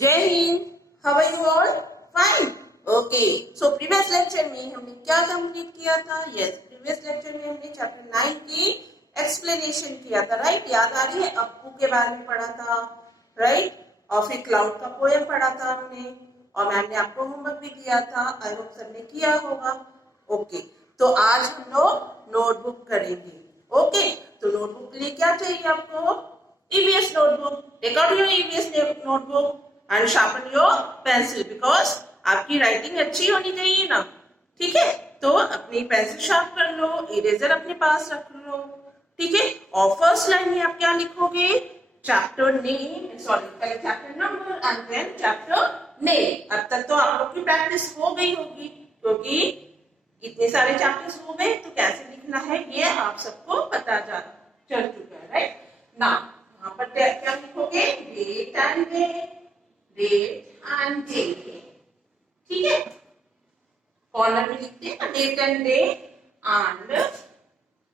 जय Hind. How are you all? Fine. Okay, so previous lecture में हमने क्या कंप्लीट किया था? यस, प्रीवियस लेक्चर में हमने चैप्टर 9 की एक्सप्लेनेशन किया था, राइट? याद आ रही है? अप्पू के बारे में पढ़ा था, राइट? और फिर क्लाउड का पोएम पढ़ा था हमने, और मैम ने आपको होमवर्क भी दिया था। आई होप सबने किया होगा। ओके, तो आज हम लोग नोटबुक करेंगे। ओके, तो नोटबुक के लिए क्या चाहिए आपको? EVS notebook. Take out your EVS notebook and sharpen your pencil because आपकी राइटिंग अच्छी होनी चाहिए ना, ठीक है? तो अपनी पेंसिल शार्प कर लो, इरेजर अपने पास रख लो, ठीक है? और फर्स्ट लाइन में आप क्या लिखोगे? चैप्टर नेम, सॉरी पहले chapter number and then chapter name. अब तक तो आप लोग की प्रैक्टिस हो गई होगी क्योंकि इतने सारे चैप्टर्स हो गए, तो कैसे लिखना है ये आप सबको पता चल चुका है, राइट? ना यहाँ पर क्या लिखोगे? Date and day, date and day, ठीक है? कॉलम में लिखते हैं date and day and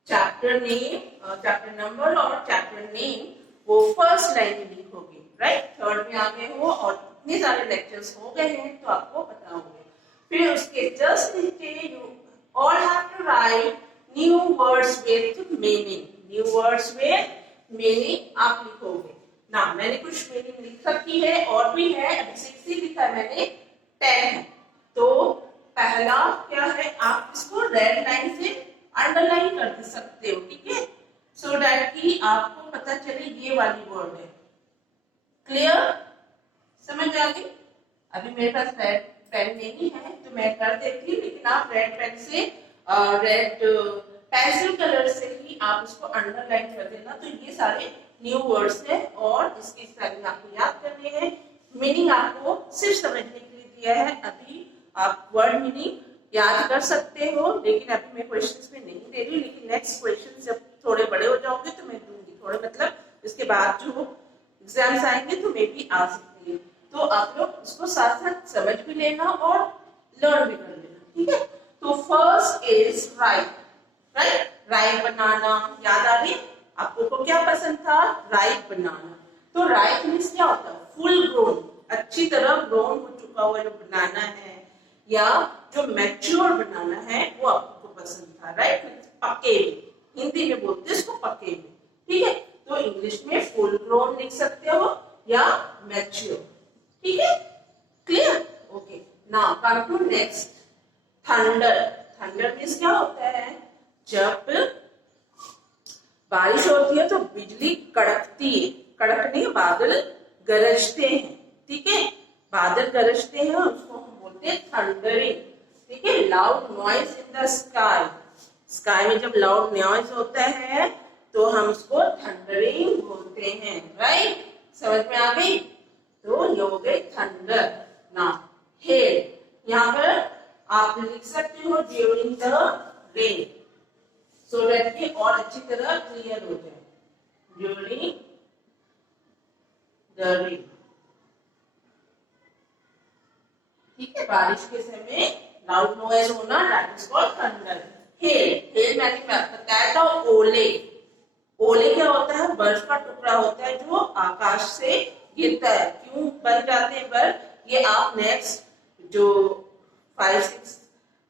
chapter name, chapter number और चैप्टर नेम वो फर्स्ट लाइन में लिखोगे, राइट? थर्ड में आ गए हो और इतने सारे लेक्चर्स हो गए हैं तो आपको पता होगा। फिर उसके जस्ट नीचे you all have to write new words with meaning. New words with meaning आप लिखोगे ना। मैंने कुछ मीनिंग लिख रखी है और भी है, अभी 6 ही लिखा है मैंने, 10 है। तो पहला क्या है, आप इसको रेड लाइन से अंडरलाइन कर सकते हो, ठीक है? सो दैट कि आपको पता चले ये वाली वर्ड है। क्लियर? समझ आ गई? अभी मेरे पास रेड पेन नहीं है तो मैं कर देती हूँ, लेकिन आप रेड पेन से रेड पेंसिल कलर से ही आप उसको अंडरलाइन कर देना। तो ये सारे न्यू वर्ड्स हैं और इसकी स्पेलिंग आपको याद करने हैं। मीनिंग आपको सिर्फ समझने के लिए दिया है। अभी आप वर्ड मीनिंग याद कर सकते हो, लेकिन अभी मैं क्वेश्चंस में नहीं दे रही, लेकिन नेक्स्ट क्वेश्चन जब थोड़े बड़े हो जाओगे तो मैं दूंगी। थोड़े मतलब इसके बाद जो एग्जाम्स आएंगे तो मे भी आ सकती है, तो आप लोग इसको साथ साथ समझ भी लेना और लर्न भी कर लेना, ठीक है? तो first is right, right? Right banana याद आ रही? आपको को क्या पसंद था? Right banana. तो राइट मीन्स क्या होता है? फुल ग्रोन, अच्छी तरह ग्रोन हो चुका हुआ जो बनाना है या जो मैच्योर बनाना है वो आपको पसंद था, राइट? पके, हिंदी में बोलते हैं इसको पके, ठीक है? तो इंग्लिश में फुल ग्रोन लिख सकते हो या मैच्योर, ठीक है? Clear? Okay, now come to next, thunder. Thunder means क्या होता है? जब बारिश होती है तो बिजली कड़कती है, कड़कने बादल गरजते हैं, ठीक है? बादल गरजते हैं उसको हम बोलते हैं थंडरिंग, ठीक है? Loud noise in the sky, sky में जब लाउड नॉइज होता है तो हम उसको थंडरिंग बोलते हैं, राइट? समझ में आ गई? तो ये हो गई थंडर। ना हेल, यहाँ पर आप लिख सकते हो during the rain, so that कि और अच्छी तरह क्लियर हो जाए। ड्यूरिंग द रेन, ठीक है? बारिश के समय लाउड नॉइज होना, that is called thunder. Hello, hello मैंने बताया था ओले। ओले क्या होता है? बर्फ का टुकड़ा होता है जो आकाश से गिरता है। क्यों बन जाते हैं बर्फ? ये आप नेक्स्ट जो 5-6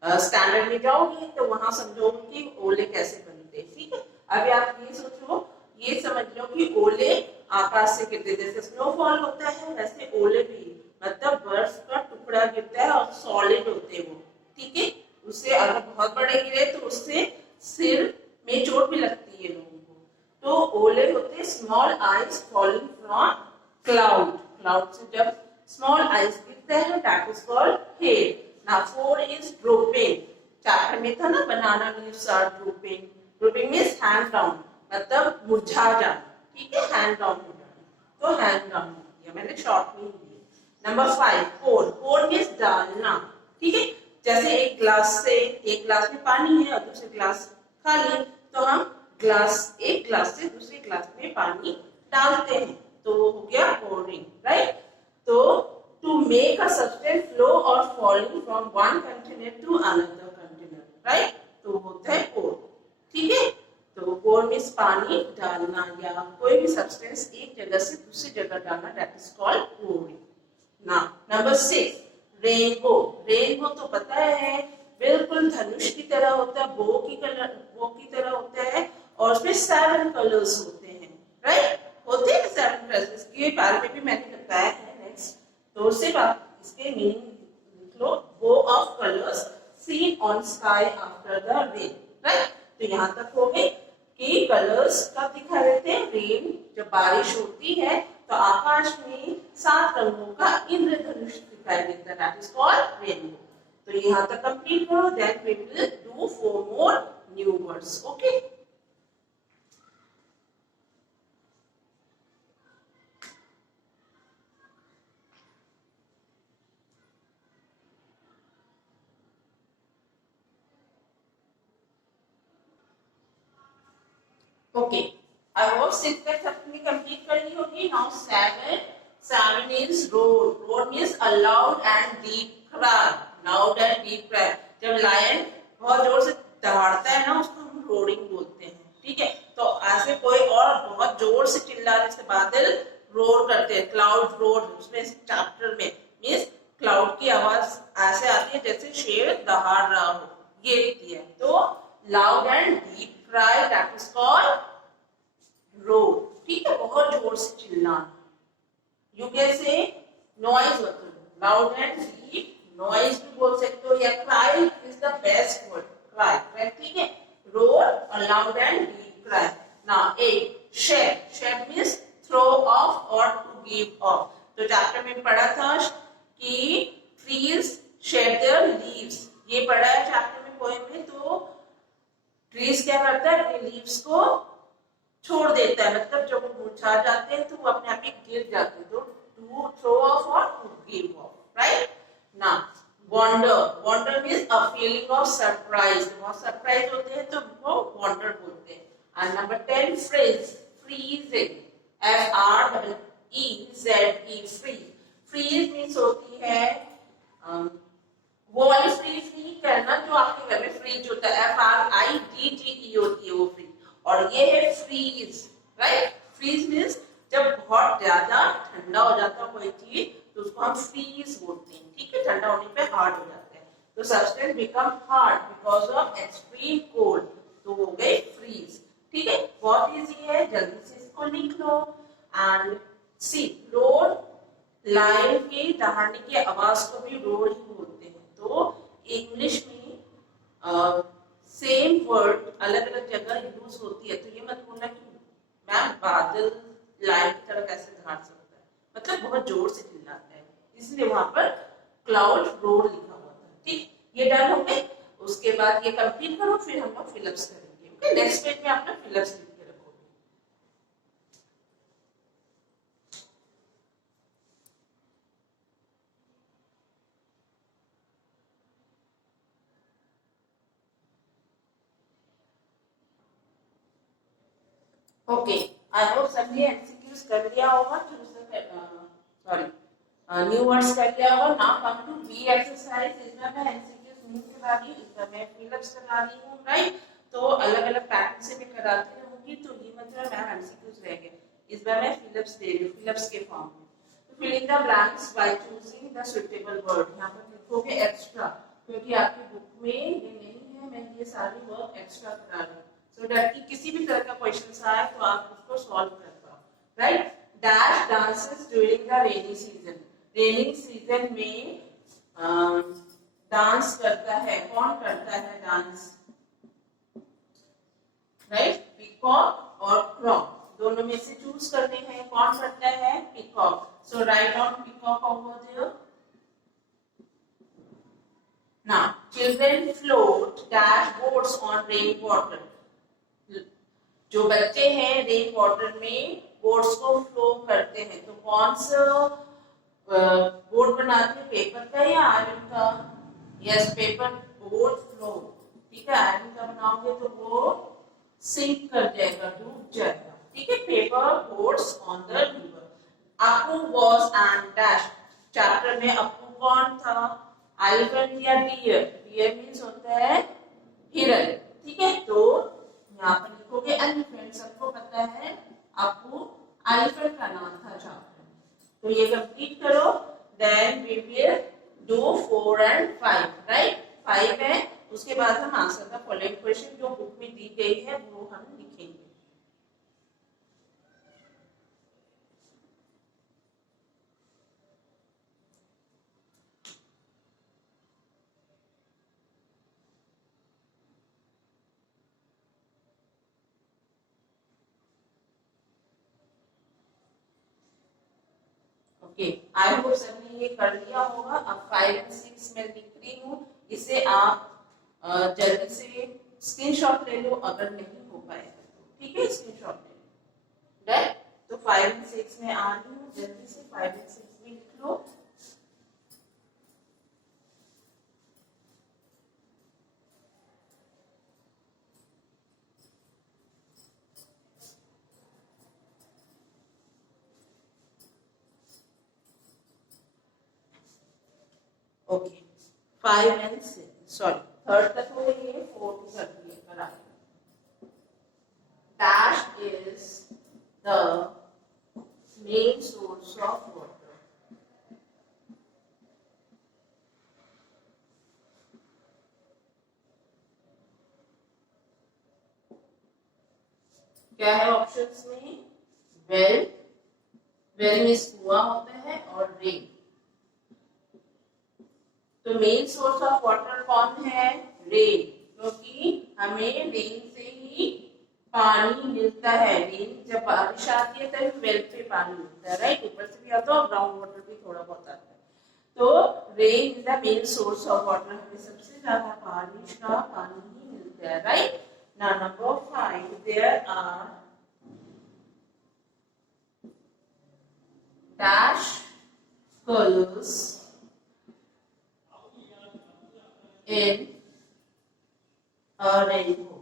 स्टैंडर्ड में जाओगे तो वहां समझोगे कि ओले कैसे बनते हैं, ठीक है? अभी आप ये सोचो, ये समझ लो कि ओले आकाश से गिरते, जैसे स्नोफॉल होता है वैसे ओले भी, मतलब बर्फ का टुकड़ा गिरता है और सॉलिड होते हैं वो, ठीक है? उससे अगर बहुत बड़े गिरे तो उससे सिर में चोट भी लगती है लोगों को। तो ओले होते हैं small ice falling from cloud. Cloud से जब स्मॉल आइस गिरता है that is called hail. Now 4 is dropping. Chapter में था ना banana leaves are dropping. Dropping means hang down, मतलब मुरझा जाना, ठीक है? हैंग डाउन हो जाना, तो हैंग डाउन हो गया, मैंने शॉर्ट में दिया। नंबर 5 पोर। पोर मींस डालना, ठीक है? जैसे एक ग्लास में पानी है और दूसरे ग्लास खाली, तो हम एक ग्लास से दूसरे ग्लास में पानी डालते हैं, तो वो हो गया पोरिंग, राइट? तो to make a substance flow और falling from one container to another container, right? तो होता है पोर, ठीक है? तो पोर मींस पानी डालना या कोई भी सब्सटेंस एक जगह से दूसरी जगह डालना, दैट इज कॉल्ड पोरिंग। ना नंबर 6 रेनबो। रेनबो तो पता है बिल्कुल धनुष की तरह होता है, बो की तरह होता है और उसमें 7 कलर्स होते हैं, राइट? होते हैं 7 कलर्स, इसके बारे में भी मैंने बताया है। नेक्स्ट तो सिर्फ आप इसके मीनिंग लिख लो, bow of colours seen on sky after the rain, right? तो यहाँ तक हो गए कि कलर्स कब दिखाई देते हैं? रेन, जब बारिश होती है तो आकाश में 7 रंगों का इंद्रधनुष दिखाई देता है, दैट इज कॉल्ड रेनबो। तो यहाँ तक कंप्लीट करो, then we will do 4 more new words, okay? Okay, I hope 6 तक सबने कंप्लीट कर ली होगी। Now 7 is roar. Roar means a loud and deep cry, loud and deep cry. जब लायन बहुत जोर से दहाड़ता है ना, उसको हम रोडिंग बोलते हैं, ठीक है? तो ऐसे कोई और बहुत जोर से चिल्लाने से बादल रोर करते हैं, क्लाउड रोड, उसमें चैप्टर में मींस क्लाउड की आवाज ऐसे आती है जैसे शेर दहाड़ रहा हो, ये लिखती है। तो loud and deep cry, that is called roar, ठीक है? बहुत जोर से चिल्लाना। You can say noise, loud and deep noise भी बोल सकते हो, या cry is the best word, cry, ठीक है? रोर और loud and deep cry. Now 8 shed. Shed means throw off और टू गिव ऑफ। तो चैप्टर में पढ़ा था कि ट्रीज शेड देयर लीव्स, ये पढ़ा है चैप्टर में पोएम में। तो ट्रीज क्या करता है? अपने लीव्स को छोड़ देता है, मतलब जब वो मुरझा जाते हैं तो वो अपने आप ही गिर जाते हैं। तो टू थ्रो ऑफ और टू गिव ऑफ, राइट? ना wonder. Wonder means a feeling of surprise, बहुत सरप्राइज होते हैं तो वो वंडर बोलते हैं। And number 10 freeze. Freezing, FREEZE, freeze. Freeze means होती है वो वाली फ्रीज नहीं करना जो आपके घर में फ्रिज होता है, FRIDGE होती है वो फ्रीज, और ये है फ्रीज, राइट? फ्रीज मींस जब बहुत ज्यादा ठंडा हो जाता है कोई चीज तो उसको हम फ्रीज बोलते हैं, ठीक है? ठंडा होने पे हार्ड हो जाता है, तो substance become hard because of extreme cold, तो हो गए फ्रीज, ठीक है? बहुत इजी है, जल्दी से इसको लिख लो। एंड सी, रोर, लायन के दहाड़ने की आवाज को भी रोर ही बोलते हैं। तो इंग्लिश में सेम वर्ड अलग अलग जगह यूज होती है, तो ये मत बोलना कि मैम बादल लायन की तरह कैसे दहाड़ सकता है, मतलब बहुत जोर से चिल्लाता है, इसलिए वहां पर क्लाउड रोर लिखा हुआ था, ठीक? ये डन हो गए। उसके बाद ये कंप्लीट करो, फिर हम लोग फिलअप्स करेंगे, ओके? नेक्स्ट पेज में आपने फिलअप्स लिख के रखोगे। ओके, आई होप सबने एमसीक्यूज कर लिया होगा, सॉरी न्यू वर्ड्स कर लिया होगा। Now come to B exercise. इसमें मैं एमसीक्यूज नहीं करा रही हूं, इसमें मैं फिलअप्स करा रही हूं, राइट? तो अलग अलग पैटर्न से मैं कराती रहूंगी, तो ये मतलब मैम एमसीक्यूज रह गए, इस बार मैं फिलअप्स दे रही हूं, फिलअप्स के फॉर्म में। तो fill in the blanks by choosing the suitable word. यहां पर लिखोगे एक्स्ट्रा, क्योंकि आपकी बुक में ये नहीं है, मैं ये सारी वर्क एक्स्ट्रा करा रही हूं, सो दैट कि किसी भी तरह का क्वेश्चन आए तो आप उसको सॉल्व कर पाओ, right? Dash dances during the rainy season. Rainy season में डांस करता है, कौन करता है डांस, राइट? पीकॉक और क्रो, दोनों में से चूज करने हैं, कौन करता है? Peacock. So right down peacock over there. Now, children float dash boats on rain water. जो बच्चे हैं रेन वाटर में बोट्स को फ्लो करते हैं, तो कौन सा बोट बनाते हैं? पेपर का या आयरन का? यस, पेपर बोट फ्लो, ठीक है? आयरन का बनाओगे तो वो सिंक कर जाएगा, डूब जाएगा, ठीक है? Paper boats on the river. Apu was and dash. Chapter में अपू कौन था? एलिफेंट या डियर? डियर मीन्स होता है हिरन, ठीक है? तो यहाँ पर लिखोगे एलिफेंट, सबको पता है अपू एलिफेंट का नाम था चैप्टर। तो ये कंप्लीट करो, then then we will do 4 and 5, right. 5 है, उसके बाद हम आंसर द फॉलोइंग क्वेश्चन जो बुक में दी गई है वो हम लिखेंगे। ओके, आई होप सबने ये कर लिया होगा। अब 5 and 6 मैं लिख रही हूँ, इसे आप जल्दी से स्क्रीनशॉट ले लो अगर नहीं हो पाएगा तो, ठीक है, स्क्रीनशॉट ले लो। डन। तो 5 and 6 में आ रही हूँ, जल्दी से 5 and 6 में लिख लो। ओके, 5 and 6, सॉरी थर्ड तक हो गई है, 4 to 30 पर आ गई। Dash is the main source of water. क्या है ऑप्शंस में? वेल, वेल में कुआं होता है, और रेन। तो मेन सोर्स ऑफ वाटर कौन है? रेन, क्योंकि हमें रेन से ही पानी मिलता है। रेन जब बारिश आती है तभी वेल पे पानी मिलता है, राइट। ऊपर से भी आता है और ग्राउंड वाटर भी थोड़ा बहुत आता है। तो rain is the main source of water, हमें सबसे ज्यादा बारिश का पानी ही मिलता है, right. Now number 5, there are dash colours in a rainbow.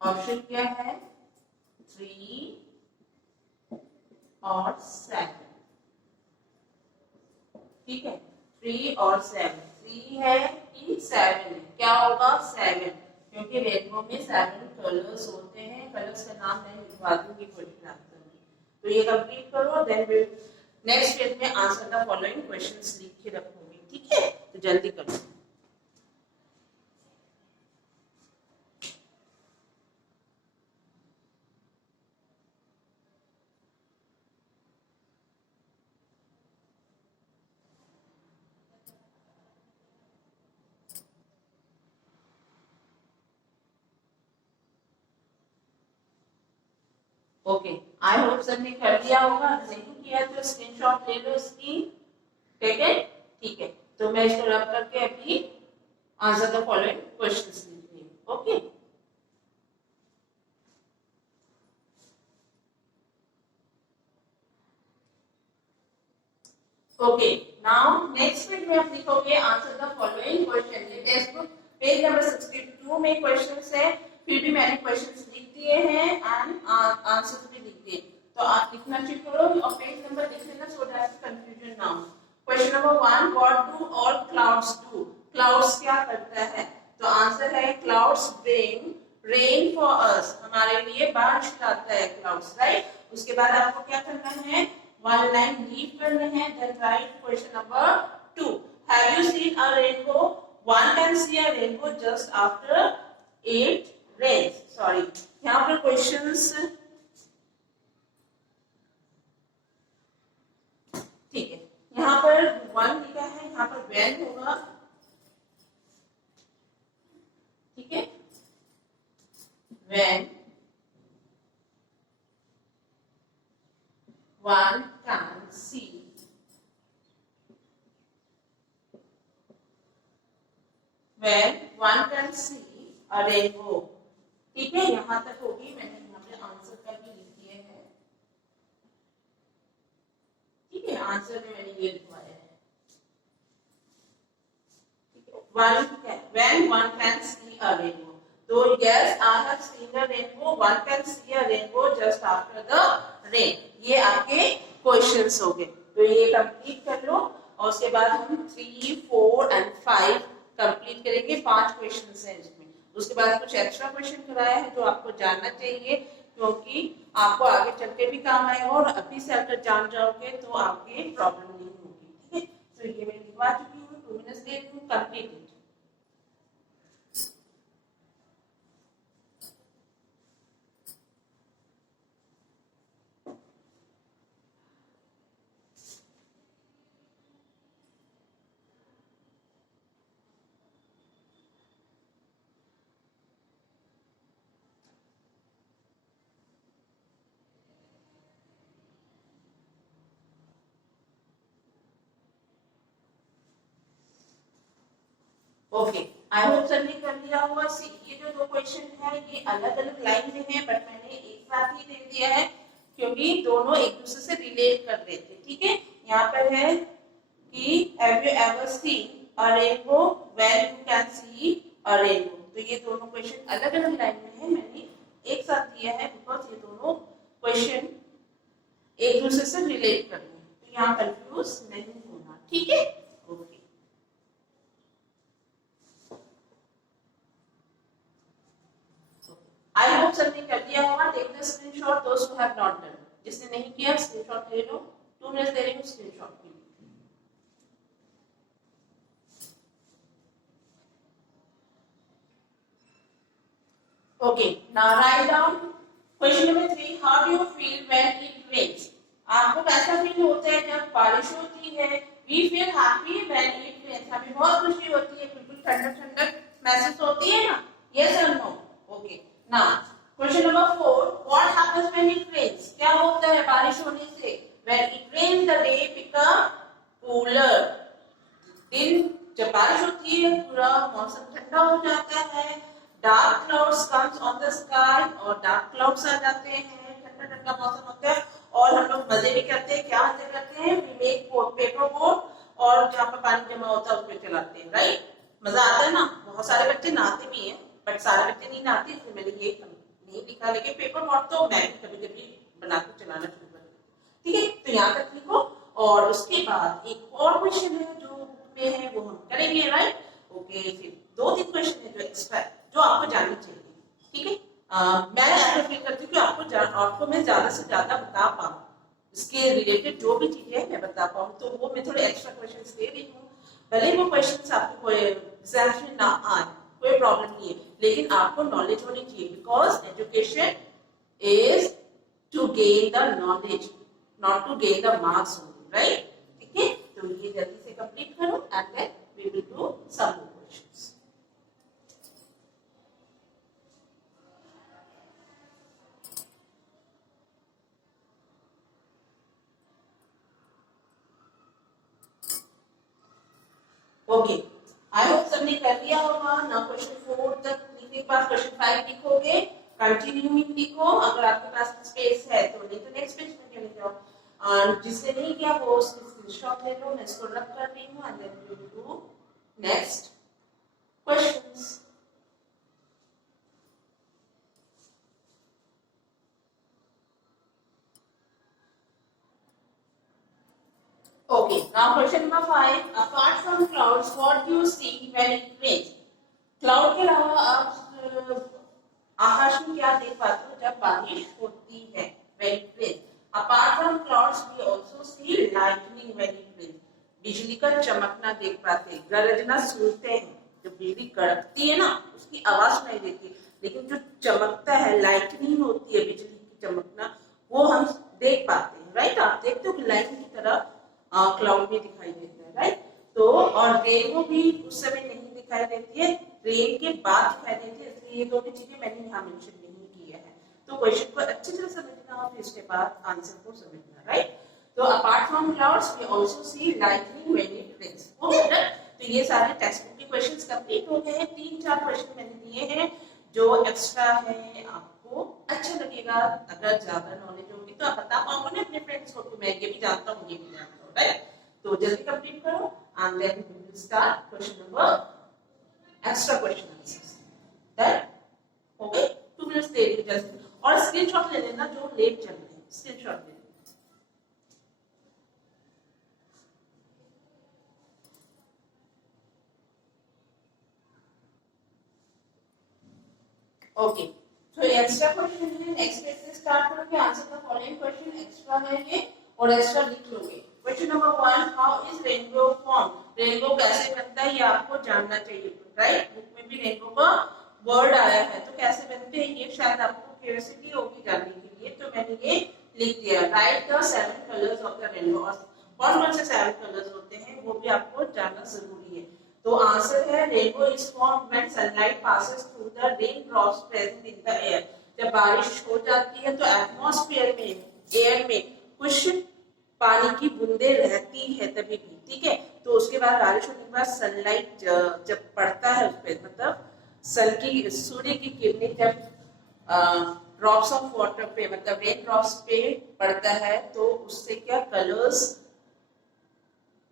Option क्या है? 3 और 7, ठीक है, 3 और 7। 3 है कि 7 है? क्या होगा? 7, क्योंकि रेनबो में 7 कलर्स होते हैं। कलर्स का नाम मैं लिखवा दूंगी क्वेश्चन आंसर में। तो ये कंप्लीट करो, देन नेक्स्ट पेज में आंसर द फॉलोइंग क्वेश्चंस लिख के रखूंगी, ठीक है। तो जल्दी करो। ओके, आई होप सबने कर लिया होगा। नहीं किया तो स्क्रीनशॉट ले लो इसकी, ठीक है, ठीक है। तो मैं इसको रब करके अभी आंसर द फॉलोइंग क्वेश्चंस लिख रही हूँ। Okay, okay, now next page में आप लिखोगे आंसर द फॉलोइंग क्वेश्चन। ये टेक्स्ट बुक पेज नंबर 62 में क्वेश्चंस है, फिर भी मैंने क्वेश्चंस लिख दिए हैं एंड आंसर्स भी लिख दिए। तो आप लिखना चेक करो और पेज नंबर लिख लेना सो दैट कंफ्यूजन ना हो। Question number 1, what do all clouds do? Clouds क्या करता है? तो आंसर है clouds bring rain for us, हमारे लिए बारिश लाता है क्लाउड्स, राइट। उसके बाद आपको क्या करना है? 1 लाइन लीव करने हैं, then write question number 2, have you seen a rainbow? One can see a rainbow just after 8 rains. Sorry, यहाँ पर क्वेश्चंस, ठीक है, यहाँ पर 1 लिखा है, यहाँ पर when होगा, ठीक है, when one can see when one can see a rainbow, ठीक है, यहाँ तक होगी। मैंने यहाँ पे आंसर का भी लिख दिए हैं, ठीक है, आंसर में मैंने ये लिखवाया है, ठीक है। When one can see a rainbow, तो yes, I have seen a rainbow. One can see a rainbow just after the rain. ये आपके क्वेश्चंस हो गए, तो ये कंप्लीट कर लो और उसके बाद हम 3, 4 and 5 कंप्लीट करेंगे। 5 क्वेश्चंस हैं इसमें। उसके बाद कुछ एक्स्ट्रा क्वेश्चन कराया है जो आपको जानना चाहिए क्योंकि आपको आगे चल के भी काम आएगा और अभी से अगर जान जाओगे तो आगे प्रॉब्लम नहीं होगी। ठीक है, तो ये मैं लिखवा चुकी हूँ, 2 मिनट्स दे रही हूँ, कंप्लीट। ओके, आई होप सबने कर लिया होगा। ये जो दो क्वेश्चन है ये अलग अलग लाइन में है, बट मैंने एक साथ ही दे दिया है क्योंकि दोनों एक दूसरे से रिलेट कर रहे थे। ठीक है, यहाँ पर है कि have you ever seen a rainbow when you can see a rainbow. तो ये दोनों क्वेश्चन अलग अलग लाइन में है, मैंने एक साथ दिया है बिकॉज ये दोनों क्वेश्चन एक दूसरे से रिलेट कर रहे हैं, तो यहाँ कंफ्यूज नहीं होना। ठीक है, ओके। आई होप सबने कर लिया होगा। टेक द स्क्रीनशॉट दोस्त हु हैव नॉट डन। जिसने नहीं किया स्क्रीनशॉट ले लो, 2 मिनट्स दे रही हूँ स्क्रीनशॉट के लिए। Okay, now write down question number 3, how do you feel when it rains. आपको कैसा फील होता है जब बारिश होती है? We feel happy when it rains. हमें बहुत खुशी होती है, बिल्कुल ठंडक ठंडक महसूस होती है ना? यस और no? Okay, now question number 4, what happens when it rains. क्या होता है बारिश होने से? When it rains the day become cooler. दिन जब बारिश होती है पूरा मौसम ठंडा हो जाता है। Dark clouds comes on the sky, और डार्क क्लाउड्स आ जाते हैं, ठंडा ठंडा मौसम होता है और हम लोग मजे भी करते हैं। क्या मजे करते हैं? वी मेक पेपर बोट, और जहाँ पर पानी जमा होता है उसमें चलाते हैं। राइट, मजा आता है ना? बहुत सारे बच्चे नहाते भी हैं, बट सारे बच्चे नहीं नहाते, इसलिए मैंने ये नहीं लिखा, लेकिन पेपर बोट तो मैं भी कभी कभी बनाकर चलाना शुरू कर देती हूँ। ठीक है, तो यहाँ तक लिखो। और उसके बाद एक और क्वेश्चन है जो में है वो हम करेंगे। Right, okay. फिर 2-3 क्वेश्चन है जो एक्स्ट्रा जो आपको जाननी चाहिए। ठीक है, मैं ऐसा फील करती हूँ कि आपको मैं ज्यादा से ज्यादा बता पाऊँ, इसके रिलेटेड जो भी चीजें मैं बता पाऊँ, तो वो मैं थोड़े एक्स्ट्रा क्वेश्चन दे रही हूँ। भले वो क्वेश्चन आपको कोई एग्जाम में ना आए, कोई प्रॉब्लम नहीं है, लेकिन आपको नॉलेज होनी चाहिए, because education is to gain the knowledge, not to gain the marks only. Right, ठीक है, तो ये जल्दी से कंप्लीट करो and then we will do some more questions. Okay, I hope सबने कर लिया होगा ना। क्वेश्चन 4 तक लिखने के बाद क्वेश्चन 5 लिखोगे, कंटिन्यूइंग लिखो। अगर आपके पास स्पेस है तो, नहीं तो नेक्स्ट पेज में चले जाओ। जिसने नहीं किया वो उसकी स्क्रीनशॉट ले लो, मैं इसको रख कर रही हूँ and then we will do next questions. Okay, now question number 5. Apart from clouds, what do you see when it rains? Cloud के अलावा आप आकाश में क्या देख पाते हो जब बारिश होती है? When it rains. Apart from clouds, we also see lightning when it rains. बिजली का चमकना देख पाते हैं, गरजना सुनते हैं। जब बिजली कड़कती है ना, उसकी आवाज नहीं देती, लेकिन जो चमकता है, लाइटनिंग होती है, बिजली की चमकना, वो हम देख पाते हैं। राइट, आप देखते हो कि लाइट की तरह क्लाउड में दिखाई देता है। राइट, तो और रेनबो भी उस समय नहीं दिखाई देती है, रेन के बाद दिखाई देती है, इसलिए ये दोनों चीजें मैंने यहाँ मेंशन नहीं किया है। तो क्वेश्चन को अच्छी तरह समझना और फिर इसके बाद आंसर को समझना। राइट, तो apart from clouds we also see lightning when it rains. Okay, तो ये सारे टेक्स्ट बुक के क्वेश्चंस कंप्लीट हो गए हैं। 3-4 क्वेश्चन मैंने दिए हैं जो एक्स्ट्रा है, आपको अच्छा लगेगा। अगर ज्यादा नॉलेज होगी तो आप बता पाओगे ना अपने फ्रेंड्स को, मैं ये भी जानता हूँ, ये भी जानता हूँ। राइट, तो जल्दी कंप्लीट करो and then we will start question number extra question answers. That okay, 2 minutes दे रही जल्दी, और स्क्रीनशॉट ले लेना जो लेट चल रहे हैं, स्क्रीनशॉट ले लेना। ओके, तो एक्स्ट्रा क्वेश्चन है, नेक्स्ट पेज से स्टार्ट करोगे, answer the following question extra है ये और एक्स्ट्रा लिख लोगे। Question number 1, how is rainbow form? Rainbow कैसे बनता है ये आपको जानना चाहिए, राइट? बुक में भी रेनबो का वर्ड आया है, तो कैसे बनते हैं ये शायद आपको क्यूरियोसिटी होगी जानने के लिए, तो मैंने ये लिख दिया। Right the 7 colours of the rainbow. और कौन कौन से 7 कलर्स होते हैं वो भी आपको जानना जरूरी है। तो आंसर है rainbow is formed when sunlight passes through the rain drops present in the air. जब बारिश हो जाती है तो एटमॉस्फेयर में, एयर में कुछ पानी की बूंदें रहती है तभी भी, ठीक है। तो उसके बाद बारिश होने के बाद सनलाइट जब पड़ता है उस पर, मतलब सन की, सूर्य की किरणें जब ड्रॉप्स ऑफ वाटर पे, मतलब रेन ड्रॉप्स पे पड़ता है, तो उससे क्या कलर्स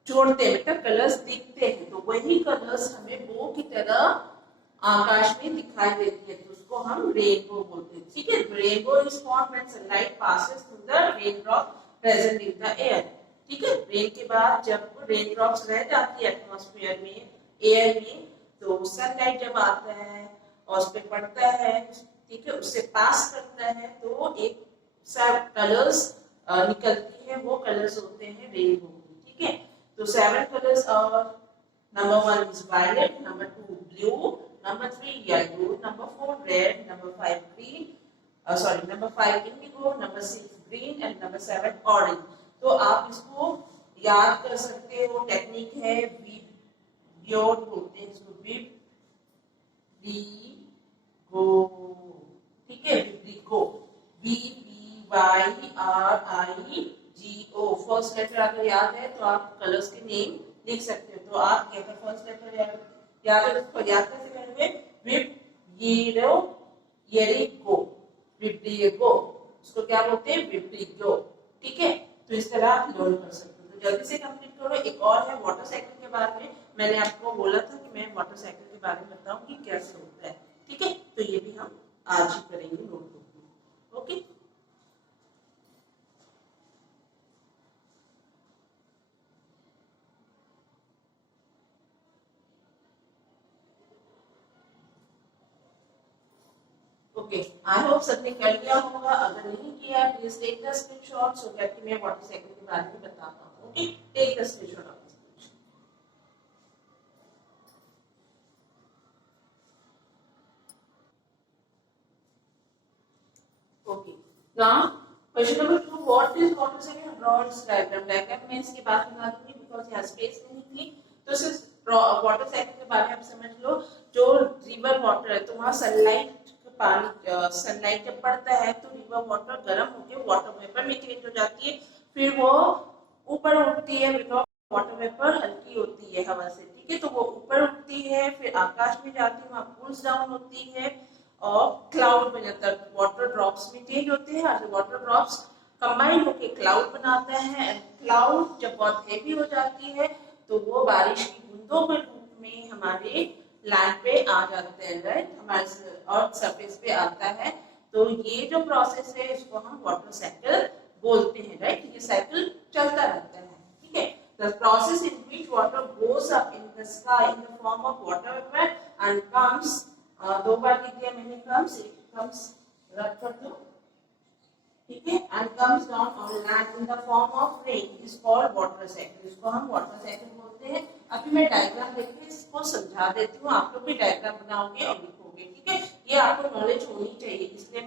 जोड़ते हैं, मतलब कलर्स दिखते हैं, तो वही कलर्स हमें बो की तरह आकाश में दिखाई देती है, तो उसको हम रेनबो बोलते हैं, ठीक है। Rainbow is formed when sunlight passes through the rain drop present in the air, ठीक है। रेन के बाद जब रेन ड्रॉप्स रह जाती है एटमॉस्फेयर में, एयर में, तो सनलाइट जब आता है और उस पर पड़ता है, ठीक है, उससे पास करता है, तो एक सब कलर्स निकलती है, वो कलर्स होते हैं रेनबो, ठीक है। तो 7 कलर्स और number 1 is violet, number 2 blue, number 3 yellow, number 4 red, number 5 green, number 5 indigo, number 6 green and number 7 orange। तो आप इसको याद कर सकते हो, टेक्निक है विब्रियो बोलते हैं इसको, विब्रिगो, ठीक है, विब्रिगो, VBYRIGO। फर्स्ट लेटर अगर याद है तो आप कलर्स के नेम लिख सकते हो। तो आप अगर फर्स्ट लेटर याद है तो याद कैसे करेंगे? विब्रियो, येरिगो, विब्रिगो, उसको क्या बोलते हैं? विब्रिगो, ठीक है। तो इस तरह आप लर्न कर सकते हो। तो जल्दी से कंप्लीट करो। एक और है वाटर साइकिल के बारे में, मैंने आपको बोला था कि मैं वाटर साइकिल के बारे में बताऊंगी कैसे होता है, ठीक है। तो ये भी हम आज ही करेंगे नोटबुक में, ओके। ओके, आई होप सबने कर लिया होगा। अगर नहीं किया please take the screenshot so that मैं वाटर साइकिल के बारे में बता पाऊँ, okay. Take the screenshot of this. Okay, now question number 2, what is water cycle? Draw its diagram. Diagram में इसके बाद बना दूंगी बिकॉज़ यहाँ स्पेस नहीं थी, तो सिर्फ वाटर साइकिल के बारे में आप समझ लो। जो रिवर वाटर है, तो वहाँ सनलाइट पानी, सनलाइट जब पड़ता है तो रिवर वाटर गर्म होकर वाटर वेपर में चेंज हो जाती है, फिर वो ऊपर उठती है, बिकॉज वाटर वेपर हल्की होती है हवा से, ठीक है। तो वो ऊपर उठती है, फिर आकाश में जाती है, वहाँ कूल्स डाउन होती है और क्लाउड में जाता है, वाटर ड्रॉप्स में चेंज होते हैं, और वाटर ड्रॉप्स कंबाइन होकर क्लाउड बनाता है। एंड क्लाउड जब बहुत हेवी हो जाती है तो वो बारिश की बूंदों के रूप में हमारे लैंड पे आ जाते हैं, राइट, हमारे अर्थ सरफेस पे आता है। तो ये जो प्रोसेस है इसको हम वाटर साइकिल बोलते हैं, राइट। ये साइकिल चलता रहता है, ठीक है। The process in which water goes up in the sky in the form of water vapor and comes, दो बार लिख दिया मैंने, comes रख कर दो, ठीक है, and comes down on land in the form of rain is called water cycle। इसको हम वाटर साइकिल बोलते हैं। अभी मैं डायग्राम देके इसको समझा देती हूँ, आप लोग भी डायग्राम बनाओगे और लिखोगे, ठीक है। ये आपको नॉलेज होनी चाहिए, इसलिए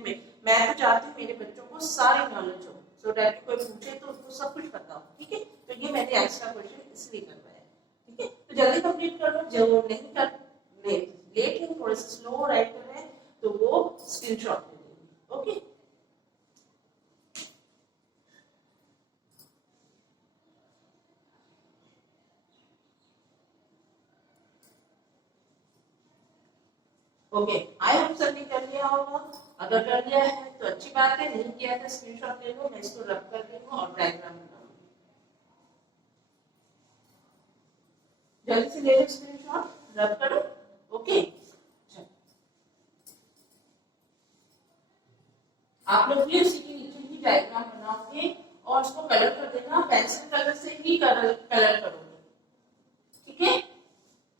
मैं तो चाहती हूँ मेरे बच्चों को सारी नॉलेज हो, सो दैट कोई पूछे तो उसको सब कुछ पता हो, ठीक है। तो ये मैंने एक्स्ट्रा क्वेश्चन इसलिए करवाया, ठीक है। तो जल्दी कंप्लीट कर लो, जो नहीं कर लेट है, थोड़े से स्लो राइट कर रहे हैं तो वो स्क्रीनशॉट ले लेंगे, ओके। ओके, आई होप सबने कर लिया होगा। अगर कर लिया है तो अच्छी बात है, नहीं किया तो स्क्रीनशॉट ले लो, मैं इसको रब कर दूंगा और डायग्राम बनाऊंगी। जल्दी से ले लो स्क्रीनशॉट, रब करो, ओके। आप लोग भी उसी के नीचे ही डायग्राम बनाओगे और उसको कलर कर देना, पेंसिल कलर से ही कलर करोगे, ठीक है।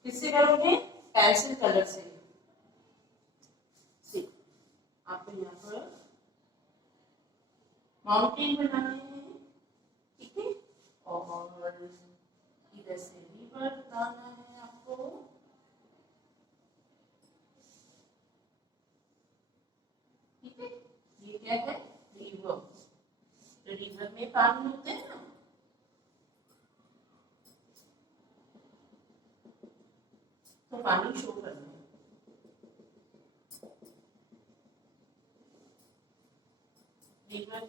किससे करोगे? पेंसिल कलर से। आपको यहाँ पर माउंटेन बनाने हैं, ठीक है, और इधर से रिवर बताना है आपको, ठीक है। ये क्या है? रिवर। तो रिवर में पानी होते हैं ना, तो पानी शो करना है, रिवर,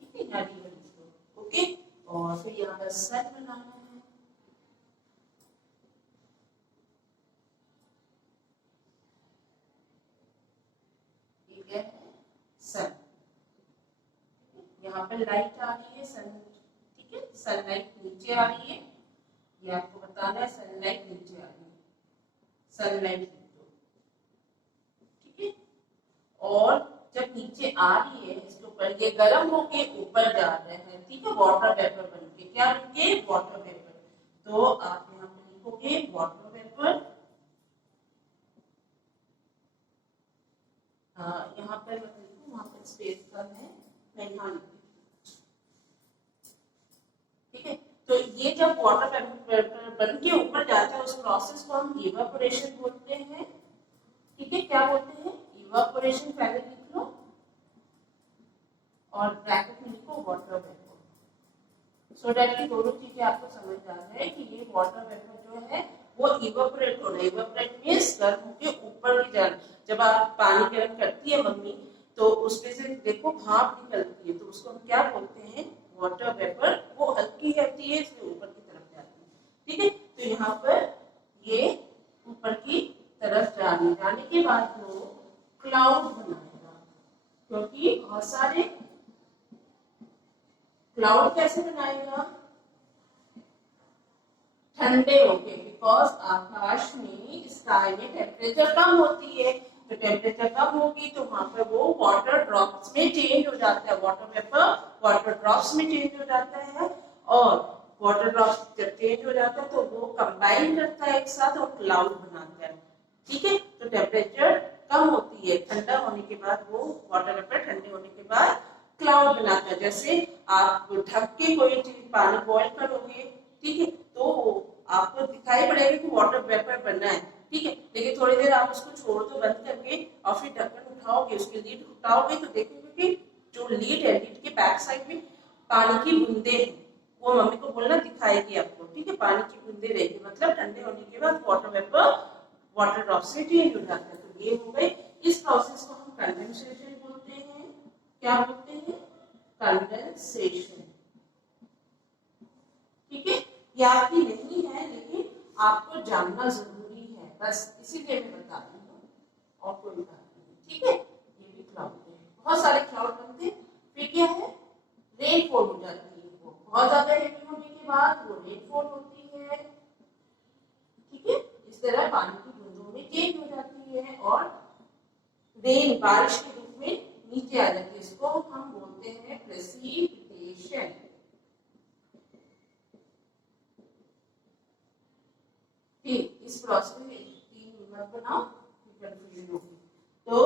ठीक है, यहाँ रिवर शो, ओके। और फिर यहाँ पर सन बनाना है, ये क्या है? सन। यहाँ पर लाइट आ रही है सन, ठीक है, सनलाइट नीचे आ रही है, ये आपको बताना है सनलाइट नीचे आ रही है, सनलाइट लिख दो, ठीक है। और जब नीचे आ रही है इसके ऊपर, ये गर्म होके ऊपर जा रहे हैं, ठीक है, वाटर वेपर बनके, क्या बनके? Water vapour. तो आप यहाँ पे लिखोगे वाटर वेपर, यहाँ पर मत लिखो, वहां पर स्पेस कम है, मैं यहाँ लिखूँ, ठीक है। तो ये जब वाटर वेपर बन के ऊपर जाता है उस प्रोसेस को हम इवापोरेशन बोलते हैं, ठीक है। क्या बोलते हैं? इवापोरेशन। पहले लिख लो और ब्रैकेट में लिखो वाटर वेपर, सो दैट कि दोनों चीजें आपको समझ आ जाए कि ये वाटर वेपर जो है वो इवापोरेट हो रहा है। इवापोरेट मींस गर्म होके ऊपर की जाना। जब आप पानी गर्म करती है मम्मी, तो उसमें से देखो भाप निकलती है, तो उसको हम क्या बोलते हैं? Water vapour. वो हल्की रहती है, इसलिए ऊपर की तरफ जाती है, ठीक है। तो यहाँ पर ये ऊपर की तरफ जाने के बाद वो क्लाउड बनाएगा, क्योंकि बहुत सारे क्लाउड कैसे बनाएगा? ठंडे होके, बिकॉज आकाश में, स्काई में टेम्परेचर कम होती है, तो टेम्परेचर कम होगी तो वहां पर वो वाटर ड्रॉप्स में चेंज हो जाता है, वाटर वेपर वाटर ड्रॉप्स में चेंज हो जाता है, और वाटर ड्रॉप्स जब चेंज हो जाता है तो वो कंबाइन करता है एक साथ और क्लाउड बनाता है, ठीक है। तो टेम्परेचर कम होती है, ठंडा होने के बाद वो वाटर वेपर ठंडे होने के बाद क्लाउड बनाता है। जैसे आप ढक के कोई चीज पानी बॉईल करोगे, ठीक है, तो आपको दिखाई पड़ेगा कि वाटर वेपर बनना है, ठीक है, लेकिन थोड़ी देर आप उसको छोड़ दो बंद करके और फिर ढक्कन उठाओगे, उसकी लीड उठाओगे तो देखोगे कि जो लीड है, लीड के बैक साइड में पानी की बूंदे हैं, वो मम्मी को बोलना दिखाएगी आपको, ठीक है, पानी की बूंदे रहेगी, मतलब ठंडे होने के बाद वाटर वेपर वाटर ड्रॉप से चेंज हो जाता है। तो ये हो गई, इस प्रोसेस को हम कंडेंसेशन बोलते हैं। क्या बोलते हैं? कंडेंसेशन, ठीक है। ये आपकी नहीं है लेकिन आपको जानना जरूरी है, बस इसीलिए मैं बता रही हूँ, और कोई बात नहीं, ठीक है। ये भी क्लाउड है, बहुत सारे क्लाउड बनते हैं। फिर क्या है? रेनफॉल हो जाती है, वो बहुत ज्यादा हेवी होने के बाद वो रेनफॉल होती है, ठीक है। इस तरह पानी की बूंदों में चेंज हो जाती है और रेन बारिश के रूप में नीचे आ जाती है, इसको हम बोलते हैं प्रेसिपिटेशन, ठीक। इस प्रोसेस में तीन मत बनाओ, कंफ्यूजन होगी। तो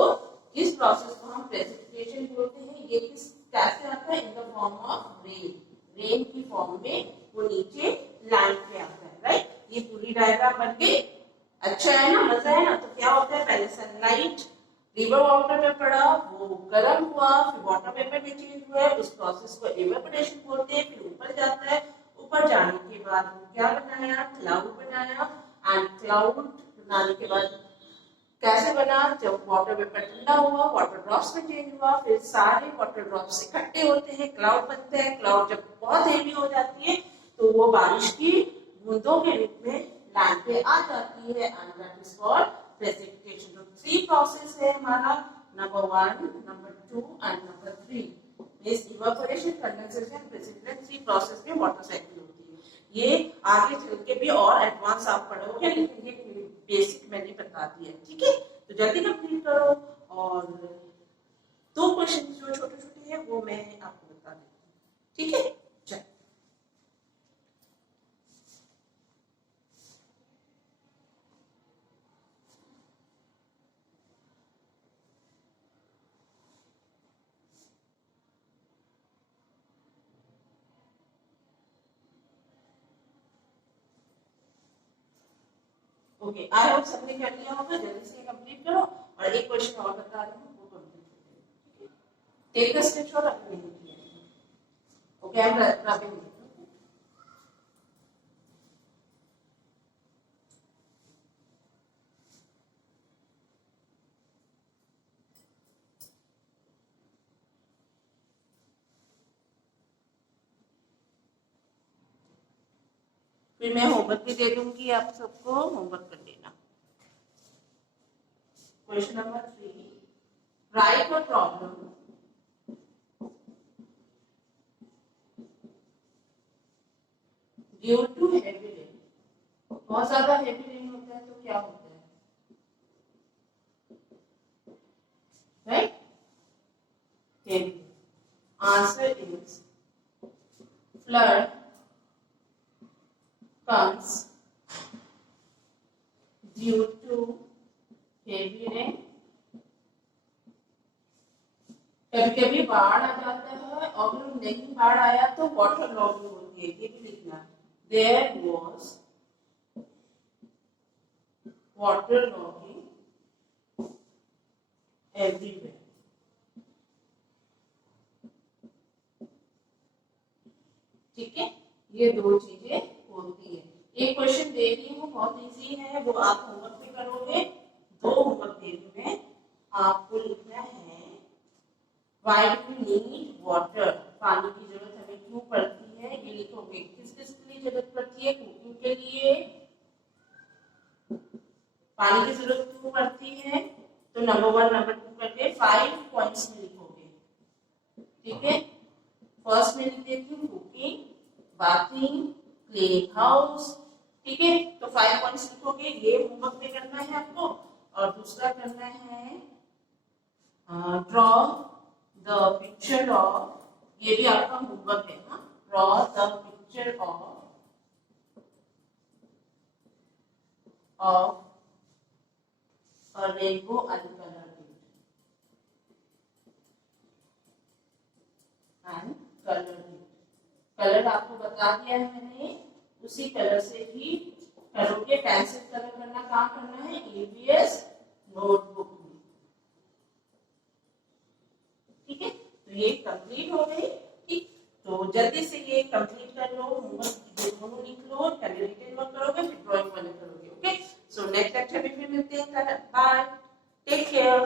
इस प्रोसेस को हम प्रेसिपिटेशन बोलते हैं। ये किस कैसे आता है? In the form of rain, rain की फॉर्म में वो नीचे लैंड पे आता है, राइट। ये पूरी डायग्राम बन गई, अच्छा है ना, मजा है ना। तो क्या होता है? पहले सनलाइट रिवर वाटर में पड़ा, वो गर्म हुआ, फिर वाटर वेपर में चेंज हुआ, उस प्रोसेस को इवेपोरेशन बोलते हैं। फिर ऊपर जाता है, ऊपर जाने के बाद वो क्या बनाया? क्लाउड बनाया, एंड क्लाउड बनाने के बाद कैसे बना? जब वाटर वेपर ठंडा हुआ, वाटर ड्रॉप्स में चेंज हुआ, फिर सारे वाटर ड्रॉप्स इकट्ठे होते हैं, क्लाउड बनते हैं। क्लाउड जब बहुत हेवी हो जाती है तो वो बारिश की बूंदों के रूप में लैंड पे आ जाती है, and that is called precipitation. तो 3 प्रोसेस है हमारा, नंबर 1, नंबर 2 एंड नंबर 3। इस इवेपोरेशन, कंडेंसेशन, प्रेसिपिटेशन, 3 प्रोसेस में वाटर साइकिल होती है। ये आगे चल के भी और एडवांस आप पढ़ोगे, लेकिन ये बेसिक मैंने बता दिया, ठीक है। तो जल्दी कंप्लीट करो, और 2 क्वेश्चन जो छोटे छोटे हैं वो मैं आपको बता देती हूँ, ठीक है। चलो, ओके, आई होप सबने कर लिया होगा, जल्दी से कंप्लीट करो। और एक क्वेश्चन और बता रही हूँ, वो कंप्लीट कर देना। टेक द स्क्रीनशॉट अपने लिए। Okay, I am rubbing. फिर मैं होमवर्क भी दे दूंगी, आप सबको होमवर्क कर लेना। Question number 3, write a problem due to heavy rain. बहुत ज्यादा हेवी रेन होता है तो क्या होता है, right? Heavy. Answer is flood comes due to heavy rain। कभी कभी बाढ़ आ जाता है, और नहीं बाढ़ आया तो वाटर लॉगिंग होती है, ये भी लिखना। There was water logging everywhere। ठीक है, ये दो चीजें होती है। एक क्वेश्चन दे रही हूँ, बहुत इजी है, वो आप होमवर्क भी करोगे। दो होमवर्क दे रही हूँ मैं, आपको लिखना है why do we need water. पानी की जरूरत हमें क्यों पड़ती है, ये लिखोगे। किस किस के लिए जरूरत पड़ती है? कुकिंग के लिए पानी की जरूरत क्यों पड़ती है, तो नंबर 1 नंबर 2 करके 5 पॉइंट्स में लिखोगे। ठीक है, फर्स्ट में लिख देती हूँ कुकिंग, बाथिंग, क्लीनिंग हाउस। ठीक है, तो 5 पॉइंट्स लिखोगे, ये होमवर्क में करना है आपको। और दूसरा करना है ड्रॉ द पिक्चर ऑफ, ये भी आपका होमवर्क है ना, draw the picture of a rainbow uncolored and colored it। Colour आपको बता दिया है मैंने, उसी कलर से ही करोगे। पेंसिल कलर करना, काम करना है ईवीएस नोटबुक में। ठीक है, तो ये कंप्लीट हो गई। ठीक, तो जल्दी से ये कंप्लीट कर लो, होमवर्क दोनों लिख लो, पहले रिटन वर्क करोगे फिर ड्राइंग वाले करोगे। ओके, सो नेक्स्ट लेक्चर में फिर मिलते हैं। Bye, take care.